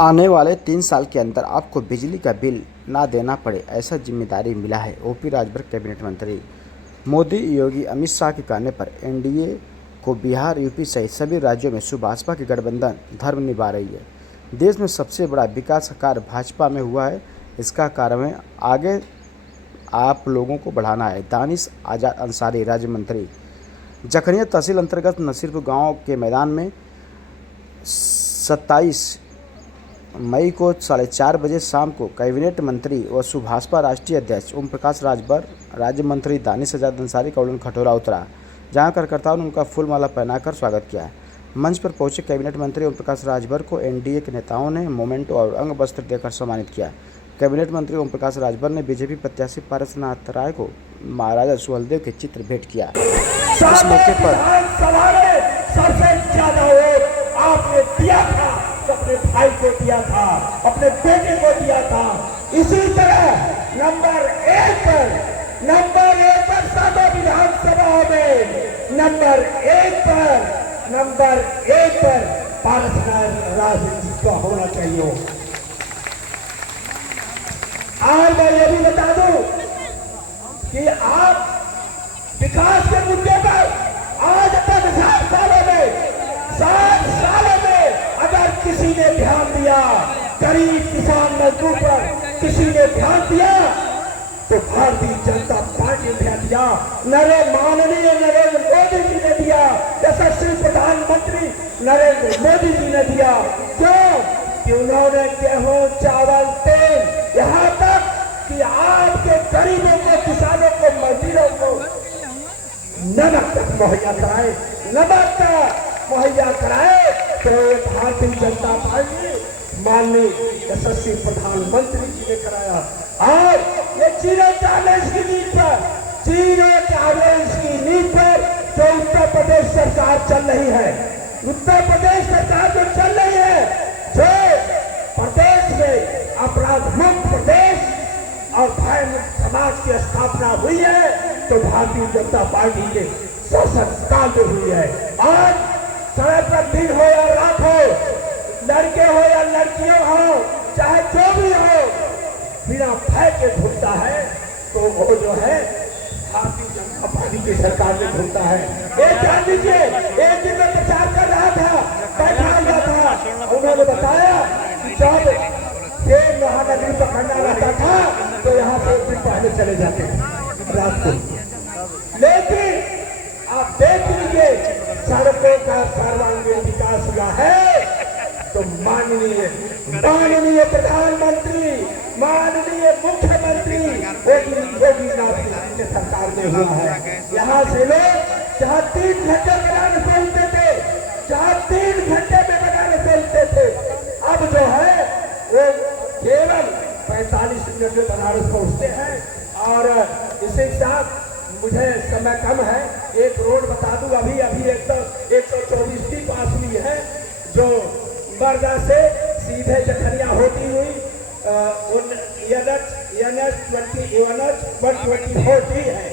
आने वाले 3 साल के अंदर आपको बिजली का बिल ना देना पड़े, ऐसा जिम्मेदारी मिला है। ओपी राजभर कैबिनेट मंत्री। मोदी, योगी, अमित शाह के कहने पर एनडीए को बिहार, यूपी सहित सभी राज्यों में भाजपा की गठबंधन धर्म निभा रही है। देश में सबसे बड़ा विकास कार्य भाजपा में हुआ है। इसका कारण है आगे आप लोगों को बढ़ाना है। दानिश आजाद अंसारी, राज्य मंत्री। जखनिया तहसील अंतर्गत नसीरपुर गांव के मैदान में 27 मई को 4:30 बजे शाम को कैबिनेट मंत्री व भाजपा राष्ट्रीय अध्यक्ष ओम प्रकाश राजभर, राज्य मंत्री दानिश आजाद अंसारी का उड़न खटोला उतरा, जहां कार्यकर्ताओं ने उनका फूल माला पहनाकर स्वागत किया। मंच पर पहुंचे कैबिनेट मंत्री ओम प्रकाश राजभर को एनडीए के नेताओं ने मोमेंटो और अंग वस्त्र देकर सम्मानित किया। कैबिनेट मंत्री ओम प्रकाश राजभर ने बीजेपी प्रत्याशी पारसनाथ राय को महाराजा सुहेलदेव के चित्र भेंट किया। इस मौके पर सबसे ज्यादा वोट आपने दिया था, अपने भाई को दिया था, अपने बेटे को दिया था। इसी तरह नंबर एक पर सातों विधानसभा में नंबर एक पर पारसनाथ राय का होना चाहिए। आज मैं ये भी बता दूं कि आप विकास के मुद्दे पर आज तक 60 सालों में अगर किसी ने ध्यान दिया, गरीब किसान मजदूर पर किसी ने ध्यान दिया तो भारतीय जनता पार्टी ने ध्यान दिया। माननीय नरेंद्र मोदी जी ने दिया, यशस्वी प्रधानमंत्री नरेंद्र मोदी जी ने दिया। क्यों कि उन्होंने गेहूं, चावल, तेल, यहाँ तक कि आपके गरीबों को, किसानों को, मजदूरों को नमक तक मुहैया कराए, तो भारतीय जनता पार्टी माननीय यशस्वी प्रधानमंत्री जी ने कराया। और ये जीरो टॉलरेंस की नीति पर जो उत्तर प्रदेश सरकार चल रही है, उत्तर प्रदेश सरकार जो चल रही है, जो प्रदेश में अपराध मुक्त प्रदेश और भय मुक्त समाज की स्थापना हुई है, तो भारतीय जनता पार्टी के शासन काल में हुई है। आज सड़क पर दिन हो या रात हो, लड़के हो या लड़कियों हो, चाहे जो भी हो, बिना भय के घूमता है, तो वो जो है भारतीय जनता पार्टी की सरकार में घूमता है। एक जान लीजिए, एक दिन में प्रचार कर रहा था, बैठा हुआ था, उन्होंने बताया कि जब ट्रेन महानगरी पकड़ना रहता था तो यहाँ से एक दिन पहले चले जाते थे रात को। लेकिन आप देख लीजिए सड़कों का सर्वांगीण विकास हुआ है, तो माननीय प्रधानमंत्री, माननीय मुख्यमंत्री योगीनाथ की सरकार में हुआ है। यहाँ से लोग जहाँ 3 घंटे बनाने पहुंचते थे, जहाँ 3 घंटे में बनाने पहुंचते थे, अब जो है वो केवल 45 मिनट में बनारस पहुंचते हैं। और इसी साथ मुझे समय कम है, एक रोड बता दूं, अभी 124 की पास हुई है, जो बरगा से सीधे जखनिया होती हुई NH 124 है,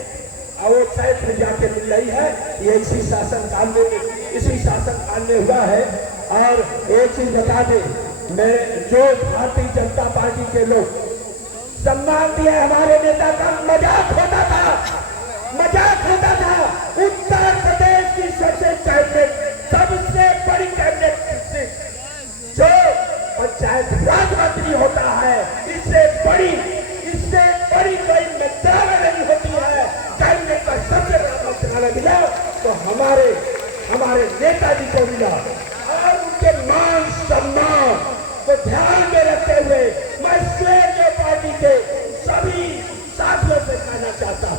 और वो साइड में जाके मिल रही है। ये इसी शासन काल में हुआ है। और एक चीज बता दें, मैं जो भारतीय जनता पार्टी के लोग सम्मान दिए, हमारे नेता का मजाक होता था। उत्तर प्रदेश की सबसे बड़ी कैबिनेट जो पंचायत राज मंत्री होता है, इससे बड़ी कोई मंत्रालय नहीं होती है। कैबिनेट का सबसे बड़ा मंत्रालय मिला तो हमारे नेताजी को मिला। और उनके मान सम्मान को ध्यान में रखते हुए मैं श्रेय पार्टी के सभी साथियों से कहना चाहता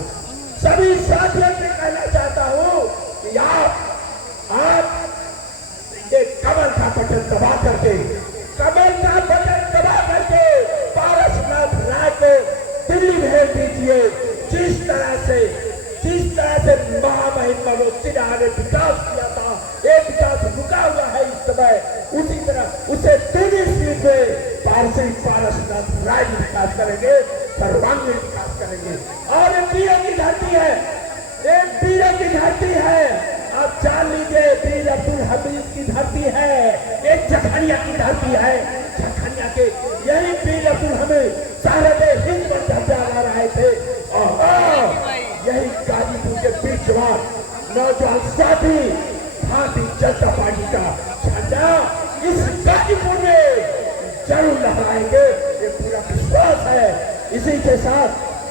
हूँ कि आप ये कमल का बटन दबा करके पारसनाथ राय को दिल्ली भेज दीजिए। जिस तरह से महामहिम मनोज सिन्हा ने विकास किया था, एक विकास रुका हुआ है इस समय, उसी तरह उसे 3 सीट में पारसनाथ राय विकास करेंगे, सर्वांगीण विकास करेंगे। और वीरों की धरती है, एक वीरों की धरती है। आप जान लीजिए, वीर अब्दुल हमीद की धरती है, एक जखनिया की धरती है। साथ ही भारतीय जनता पार्टी का झंडा इस गाजीपुर में जरूर लहराएंगे, ये पूरा विश्वास है। इसी के साथ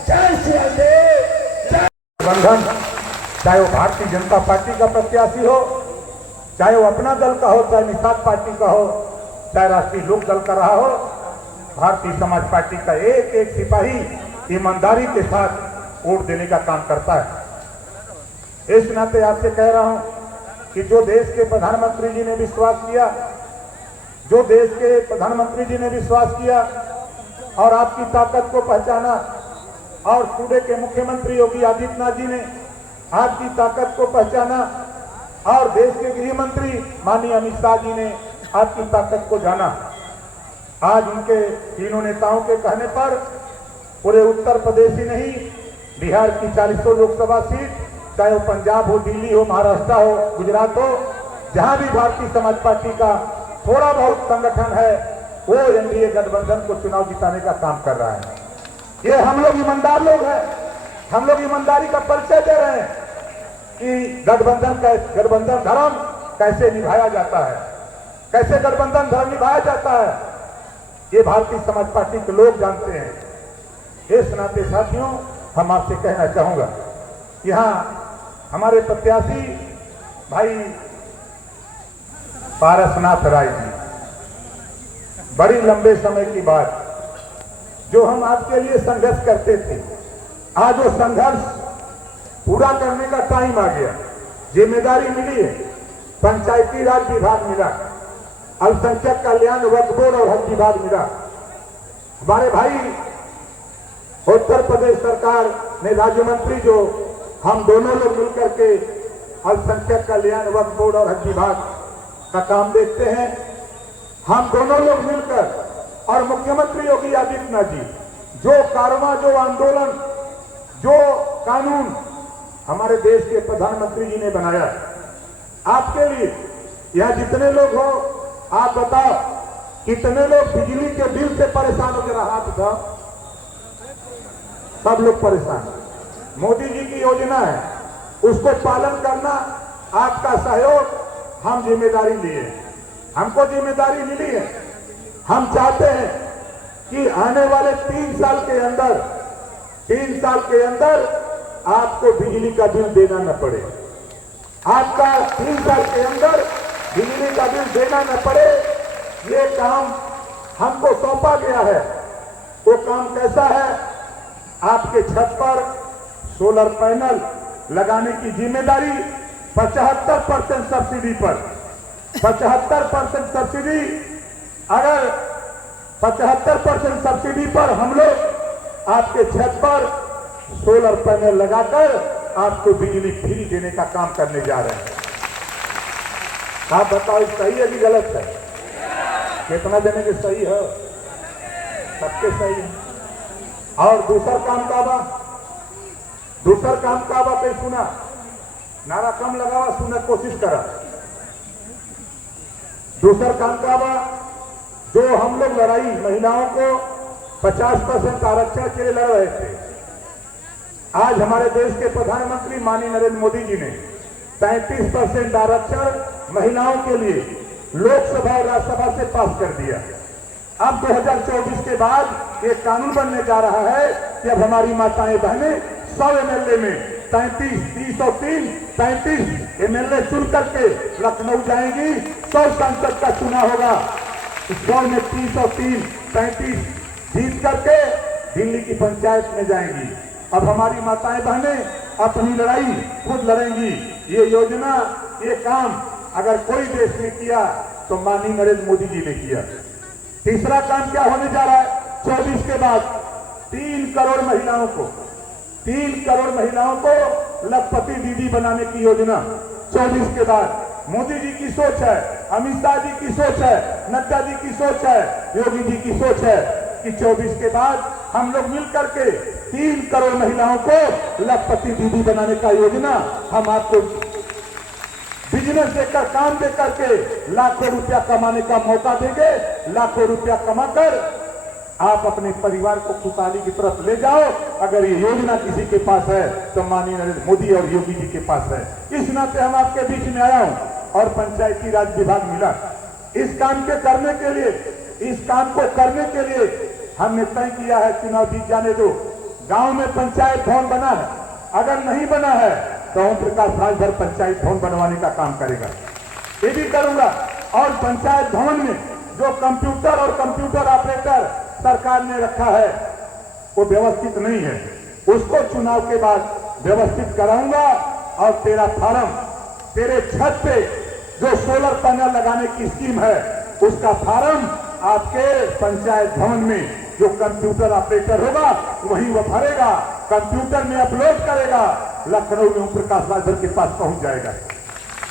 जय श्री राम जय गठबंधन, चाहे वो भारतीय जनता पार्टी का प्रत्याशी हो, चाहे वो अपना दल का हो, चाहे निषाद पार्टी का हो, चाहे राष्ट्रीय लोक दल का रहा हो, भारतीय समाज पार्टी का एक एक सिपाही ईमानदारी के साथ वोट देने का काम करता है। इस नाते आपसे कह रहा हूं कि जो देश के प्रधानमंत्री जी ने विश्वास किया, जो देश के प्रधानमंत्री जी ने विश्वास किया और आपकी ताकत को पहचाना, और सूबे के मुख्यमंत्री योगी आदित्यनाथ जी ने आपकी ताकत को पहचाना, और देश के गृह मंत्री माननीय अमित शाह जी ने आपकी ताकत को जाना। आज उनके तीनों नेताओं के कहने पर पूरे उत्तर प्रदेश ही नहीं, बिहार की 40 लोकसभा सीट, चाहे वो पंजाब हो, दिल्ली हो, महाराष्ट्र हो, गुजरात हो, जहां भी भारतीय समाज पार्टी का थोड़ा बहुत संगठन है, वो एनडीए गठबंधन को चुनाव जिताने का काम कर रहा है। ये हम लोग ईमानदार लोग हैं, हम लोग ईमानदारी का परिचय दे रहे हैं कि गठबंधन धर्म कैसे निभाया जाता है, कैसे गठबंधन धर्म निभाया जाता है, ये भारतीय समाज पार्टी के लोग जानते हैं। इस नाते साथियों, हम आपसे कहना चाहूंगा, यहाँ हमारे प्रत्याशी भाई पारसनाथ राय जी, बड़ी लंबे समय की बात जो हम आपके लिए संघर्ष करते थे, आज वो संघर्ष पूरा करने का टाइम आ गया। जिम्मेदारी मिली है, पंचायती राज विभाग मिला, अल्पसंख्यक कल्याण वक्फ बोर्ड और हज विभाग मिला। हमारे भाई उत्तर प्रदेश सरकार ने राज्य मंत्री जो हम दोनों लोग मिलकर के अल्पसंख्यक कल्याण वक्फ बोर्ड और हज विभाग का काम देखते हैं, हम दोनों लोग मिलकर, और मुख्यमंत्री योगी आदित्यनाथ जी जो कारवां, जो आंदोलन, जो कानून हमारे देश के प्रधानमंत्री जी ने बनाया आपके लिए, यहां जितने लोग हो आप बताओ कितने लोग बिजली के बिल से परेशान हो, जरा हाथ उठाओ। सब लोग परेशान। मोदी जी की योजना है, उसको पालन करना आपका सहयोग, हम जिम्मेदारी लिए, हमको जिम्मेदारी मिली है। हम चाहते हैं कि आने वाले 3 साल के अंदर आपको बिजली का बिल देना न पड़े, आपका 3 साल के अंदर बिजली का बिल देना न पड़े। ये काम हमको सौंपा गया है। वो काम कैसा है? आपके छत पर सोलर पैनल लगाने की जिम्मेदारी 75% सब्सिडी पर, 75% सब्सिडी, अगर 75% सब्सिडी पर हम लोग आपके छत पर सोलर पैनल लगाकर आपको बिजली फ्री देने का काम करने जा रहे हैं। आप बताओ सही है कि गलत है? कितना देने के सही है? सबके सही है। और दूसरा काम काबा पे सुना, नारा कम लगावा, सुना कोशिश करा। दूसरा काम काबा जो हम लोग लड़ाई महिलाओं को 50% आरक्षण के लिए लड़ रहे थे, आज हमारे देश के प्रधानमंत्री माननीय नरेंद्र मोदी जी ने 35% आरक्षण महिलाओं के लिए लोकसभा और राज्यसभा से पास कर दिया। अब 2024 के बाद एक कानून बनने जा रहा है कि अब हमारी माताएं बहनें 100 एमएलए में 33 एमएलए चुन करके लखनऊ जाएंगी। 100 सांसद का चुनाव होगा, 100 में 33 जीत करके दिल्ली की पंचायत में जाएंगी। अब हमारी माताएं बहनें अपनी लड़ाई खुद लड़ेंगी। ये योजना, ये काम अगर कोई देश ने किया तो माननीय नरेंद्र मोदी जी ने किया। तीसरा काम क्या होने जा रहा है? 24 के बाद 3 करोड़ महिलाओं को लखपति दीदी बनाने की योजना 24 के बाद। मोदी जी की सोच है, अमित शाह जी की सोच है, नड्डा जी की सोच है, योगी जी की सोच है कि 24 के बाद हम लोग मिलकर के 3 करोड़ महिलाओं को लखपति दीदी बनाने का योजना हम आपको बिजनेस देकर, काम देकर के लाखों रुपया कमाने का मौका देंगे। लाखों रुपया कमाकर आप अपने परिवार को खुशहाली की तरफ ले जाओ। अगर ये योजना किसी के पास है तो माननीय नरेंद्र मोदी और योगी जी के पास है। इस नाते हम आपके बीच में आया हूं और पंचायती राज विभाग मिला। इस काम के करने के लिए, इस काम को करने के लिए हमने तय किया है, चुनाव बीत जाने दो, गांव में पंचायत भवन बना है, अगर नहीं बना है तो ओम प्रकाश राजभर पंचायत भवन बनवाने का काम करेगा, ये भी करूंगा। और पंचायत भवन में जो कंप्यूटर और कंप्यूटर ऑपरेटर सरकार ने रखा है वो व्यवस्थित नहीं है, उसको चुनाव के बाद व्यवस्थित कराऊंगा। और तेरा फार्म, तेरे छत पे जो सोलर पैनल लगाने की स्कीम है उसका फार्म आपके पंचायत भवन में जो कंप्यूटर ऑपरेटर होगा वहीं वो भरेगा, कंप्यूटर में अपलोड करेगा, लखनऊ में ओम प्रकाश राजभर के पास पहुंच जाएगा।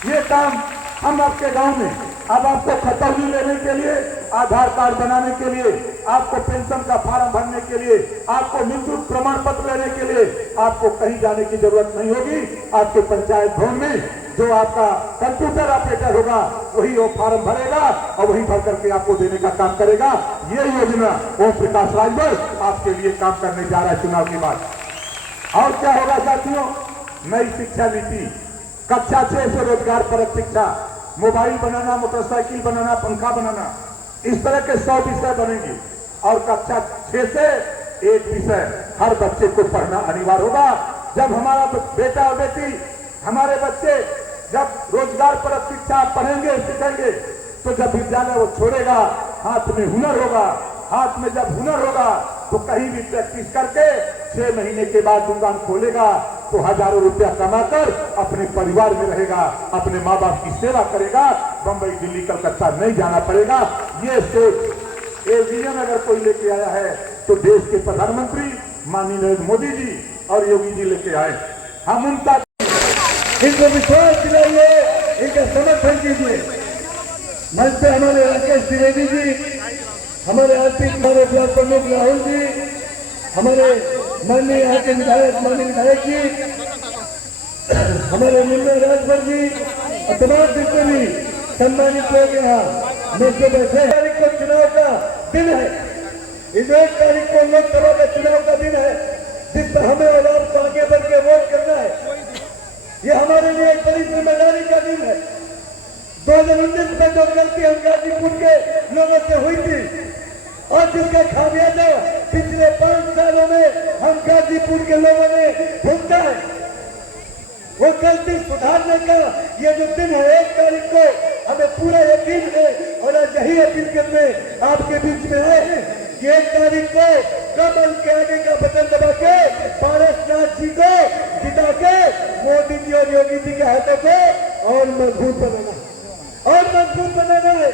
ये काम हम आपके गांव में, अब आपको खतौनी लेने के लिए, आधार कार्ड बनाने के लिए, आपको पेंशन का फार्म भरने के लिए, आपको मृत्यु प्रमाण पत्र लेने के लिए आपको कहीं जाने की जरूरत नहीं होगी। आपके पंचायत भवन में जो आपका कंप्यूटर ऑपरेटर होगा वही वो फार्म भरेगा और वही भर करके आपको देने का काम करेगा। ये योजना ओम प्रकाश राजभर आपके लिए काम करने जा रहा है चुनाव के बाद। और क्या होगा साथियों, नई शिक्षा नीति, कक्षा 6 से रोजगार परक शिक्षा, मोबाइल बनाना, मोटरसाइकिल बनाना, पंखा बनाना, इस तरह के 100 विषय बनेंगे। और कक्षा 6 से एक विषय हर बच्चे को पढ़ना अनिवार्य होगा। जब हमारा बेटा और बेटी, हमारे बच्चे जब रोजगार परक शिक्षा पढ़ेंगे, सीखेंगे, तो जब विद्यालय वो छोड़ेगा हाथ में हुनर होगा। हाथ में जब हुनर होगा तो कहीं भी प्रैक्टिस करके 6 महीने के बाद दुकान खोलेगा तो हजारों रुपया कमाकर अपने परिवार में रहेगा, अपने माँ बाप की सेवा करेगा, बंबई, दिल्ली, कलकत्ता नहीं जाना पड़ेगा। ये सोच, ये विजन अगर कोई लेके आया है तो देश के प्रधानमंत्री माननीय नरेंद्र मोदी जी और योगी जी लेके आए। हम उनका इनको विश्वास दिलाइए, इनका समर्थन कीजिए। मंच पे हमारे राकेश द्विवेदी जी, हमारे आरपी, हमारे ब्लॉक प्रमुख राहुल जी, हमारे माननीय यहाँ के विधायक, माननीय विधायक जी, हमारे मुन्ना राजभर जी और तमाम जितने भी सम्मानित लोग यहाँ में से बैठे। 1 तारीख को चुनाव का दिन है, इस 1 तारीख को लोकसभा का चुनाव का दिन है, जिस पर हमें और आपको आगे बढ़ के वोट करना है। ये हमारे लिए एक बड़ी जिम्मेदारी का दिन है। 2019 में जो गलती हम गाजीपुर के लोगों से हुई थी और जिसका खामियाजा पिछले 5 सालों में हम गाजीपुर के लोगों ने भुगता है, वो गलती सुधारने का ये जो दिन है 1 तारीख को, हमें पूरा यकीन है और आज यही अपील करने आपके बीच में आए हैं कि 1 तारीख को कमल के आगे का बटन दबा के पारसनाथ जी को जिता के मोदी जी और योगी जी के हाथों को और मजबूत बनाना है।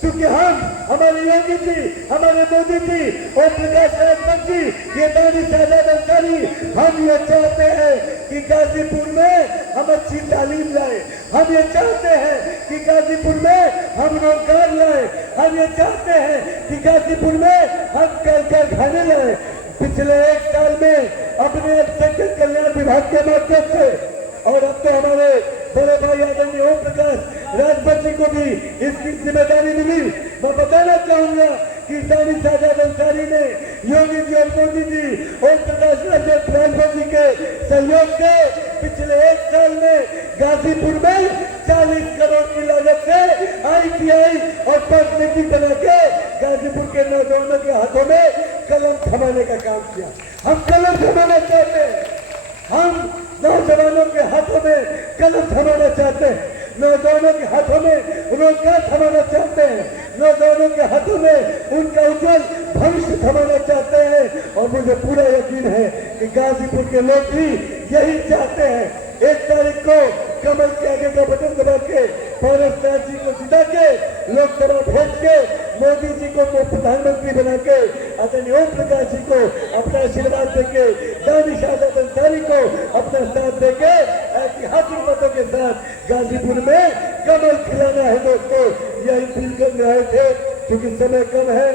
क्योंकि हम, हमारे योगी जी, हमारे मोदी जी और प्रकाश राजभर जी, ये दानिश आजाद अंसारी, हम ये चाहते हैं कि गाजीपुर में हम अच्छी तालीम लाए, हम ये चाहते हैं कि गाजीपुर में हम रोजगार लाए, हम ये चाहते हैं कि गाजीपुर में हम कारखाने लाए। पिछले 1 साल में अपने अल्पसंख्यक कल्याण विभाग के माध्यम से और अब तो हमारे बड़े भाई आदरणीय ओम प्रकाश राजभर जी को भी इसकी जिम्मेदारी मिली। मैं बताना चाहूंगा कि दानिश आजाद अंसारी ने योगी जी और मोदी जी ओम प्रकाश राजभर जी के सहयोग से पिछले 1 साल में गाजीपुर में 40 करोड़ की लागत से ITI और पॉलिटेक्निक बना के गाजीपुर के नौजवानों के हाथों में कलम थमाने का काम किया। हम कलम थमाना चाहते हैं, हम नौजवानों के हाथों में कलम थमाना चाहते हैं, नौजवानों के हाथों में रोजगार थमाना चाहते हैं, नौजवानों के हाथों में उनका उज्जवल भविष्य थमाना चाहते हैं। और मुझे पूरा यकीन है कि गाजीपुर के लोग भी यही चाहते हैं। 1 तारीख को कमल के आगे का बटन दबा के पारसनाथ जी को जिता के लोकसभा भेज के मोदी जी को प्रधानमंत्री बना के आदरणीय ओम प्रकाश जी को अपना आशीर्वाद देके दानिश आजाद अंसारी को अपना साथ देके ऐतिहासिक मतों के साथ गाजीपुर में कमल खिलाना है। दोस्तों, यही अपील कर रहे थे, क्योंकि समय कम है।